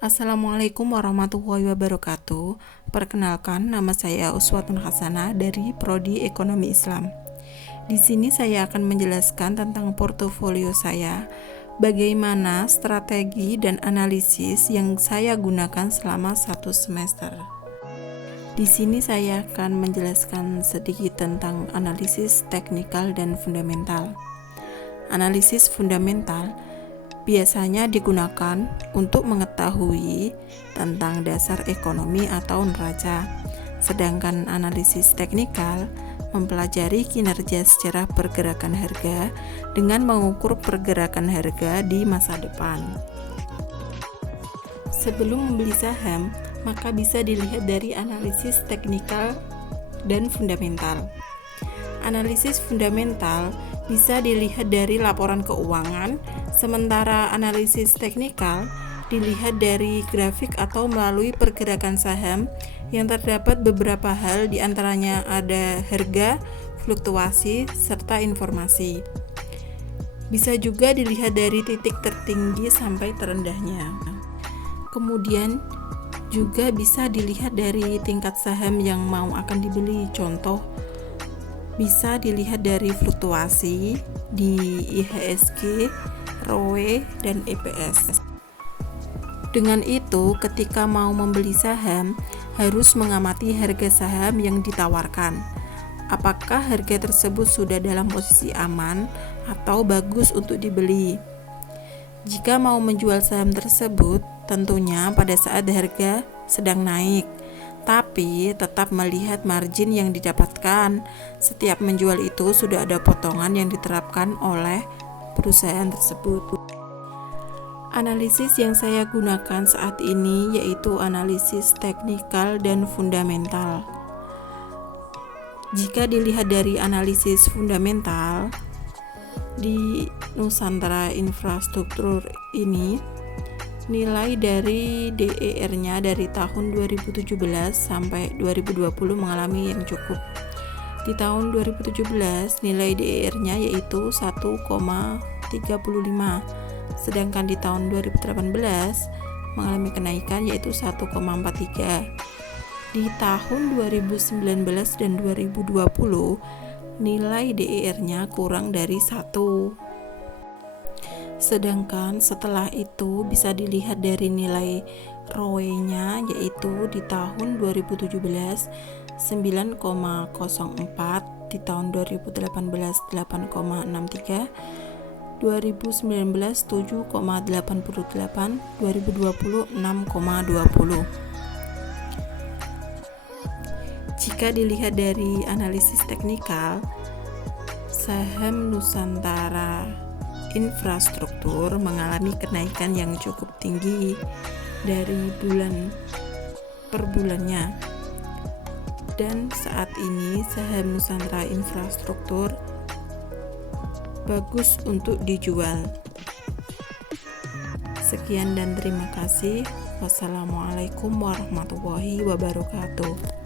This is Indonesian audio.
Assalamualaikum warahmatullahi wabarakatuh. Perkenalkan, nama saya Uswatun Hasanah dari Prodi Ekonomi Islam. Di sini saya akan menjelaskan tentang portofolio saya, bagaimana strategi dan analisis yang saya gunakan selama 1 semester. Di sini saya akan menjelaskan sedikit tentang analisis teknikal dan fundamental. Analisis fundamental biasanya digunakan untuk mengetahui tentang dasar ekonomi atau neraca, sedangkan analisis teknikal mempelajari kinerja secara pergerakan harga dengan mengukur pergerakan harga di masa depan. Sebelum membeli saham, maka bisa dilihat dari analisis teknikal dan fundamental. Analisis fundamental bisa dilihat dari laporan keuangan, sementara analisis teknikal dilihat dari grafik atau melalui pergerakan saham yang terdapat beberapa hal, diantaranya ada harga, fluktuasi, serta informasi. Bisa juga dilihat dari titik tertinggi sampai terendahnya. Kemudian juga bisa dilihat dari tingkat saham yang mau akan dibeli. Contoh, bisa dilihat dari fluktuasi di IHSG, ROE, dan EPS. Dengan itu, ketika mau membeli saham, harus mengamati harga saham yang ditawarkan. Apakah harga tersebut sudah dalam posisi aman atau bagus untuk dibeli? Jika mau menjual saham tersebut, tentunya pada saat harga sedang naik, tapi tetap melihat margin yang didapatkan. Setiap menjual itu sudah ada potongan yang diterapkan oleh perusahaan tersebut. Analisis yang saya gunakan saat ini yaitu analisis teknikal dan fundamental. Jika dilihat dari analisis fundamental, di Nusantara Infrastruktur ini nilai dari DER-nya dari tahun 2017 sampai 2020 mengalami yang cukup. Di tahun 2017 nilai DER-nya yaitu 1,35, sedangkan di tahun 2018 mengalami kenaikan yaitu 1,43. Di tahun 2019 dan 2020 nilai DER-nya kurang dari 1. Sedangkan setelah itu bisa dilihat dari nilai ROE-nya yaitu di tahun 2017 9,04, di tahun 2018 8,63, 2019 7,88, 2020 6,20. Jika dilihat dari analisis teknikal, saham Nusantara Infrastruktur mengalami kenaikan yang cukup tinggi dari bulan per bulannya, dan saat ini saham Nusantara Infrastruktur bagus untuk dijual. Sekian dan terima kasih. Wassalamualaikum warahmatullahi wabarakatuh.